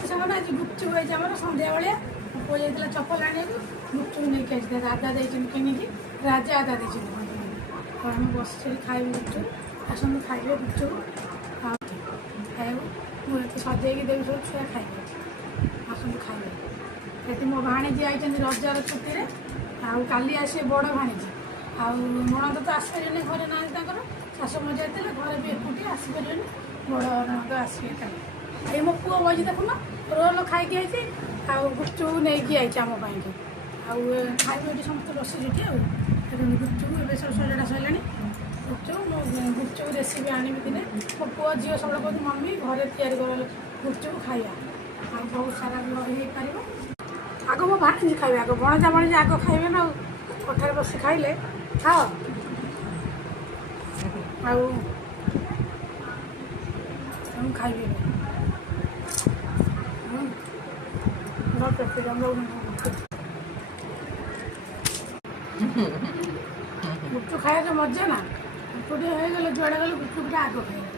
ମତେ ସାଙ୍ଗରେ ଆଜି ଗୁପଚୁପ ହେଇଛି ଆମର ସନ୍ଧ୍ୟାବେଳେ ପୁଅ ଯାଇଥିଲା ଚପଲ ଆଣିବାକୁ ଗୁପଚୁପ ନେଇକି ଆସିଥିଲା ଦାଦା ଦେଇଛନ୍ତି କିଣିକି ରାଜା ଦାଦା ଦେଇଛନ୍ତି ତ ଆମେ ବସିଛୁ ଖାଇବୁ ଗୁପଚୁପ ଆସନ୍ତୁ ଖାଇବେ ଗୁପଚୁପ ଆଉ ଖାଇବୁ ମୁଁ ଏତେ ସଜେଇକି ଦେବି ସବୁ ଛୁଆ ଖାଇବେ ଆସନ୍ତୁ ଖାଇବେ ସେଠି ମୋ ଭାଣିଜୀ ଆଇଛନ୍ତି ରଜର ଛୁଟିରେ ଆଉ କାଲି ଆସିବେ ବଡ଼ ଭାଣିଜୀ ଆଉ ନଣନ୍ଦ ତ ଆସିପାରିବେନି ଘରେ ନାହାନ୍ତି ତାଙ୍କର ଶାଶୁ ମଜା ଥିଲେ ଘରେ ବି ଏକୁଟିଆ ଆସିପାରିବେନି ବଡ଼ ନଣନ୍ଦ ଆସିବେ କାଲି ଏଇ ମୋ ପୁଅ ବଇଛି ଦେଖୁନ ରୋଲ ଖାଇକି ଆଇଛି ଆଉ ଗୁପଚୁପ ନେଇକି ଆଇଛି ଆମ ପାଇଁକି ଆଉ ଖାଇବୁ ଏଠି ସମସ୍ତେ ବସିଛୁ ଏଠି ଆଉ ଗୁପଚୁପ ଏବେ ସବୁ ସଜଡ଼ା ସରିଲାଣି ଗୁପଚୁପ ମୁଁ ଗୁପଚୁପ ରେସିପି ଆଣିବି ଦିନେ ମୋ ପୁଅ ଝିଅ ସବୁବେଳେ କହୁଛି ମମ୍ମି ଘରେ ତିଆରି କର ଗୁପଚୁପ ଖାଇବା ଆଉ ବହୁତ ସାରା ବି ହେଇପାରିବ ଆଗ ମୋ ଭାଣିଜୀ ଖାଇବେ ଆଗ ଭଣଜା ଭଣଜା ଆଗ ଖାଇବେ ନା ଆଉ କୋଠାରେ ବସି ଖାଇଲେ ଖାଅ ଆଉ ଖାଇବେ ଗୁପଚୁପ ଖାଇବାକୁ ମଜା ନା ଗୁପଚୁପ ହେଇଗଲେ ଯୁଆଡ଼େ ଗଲେ ଗୁପଚୁପଟା ଆଗ ଖାଇବେ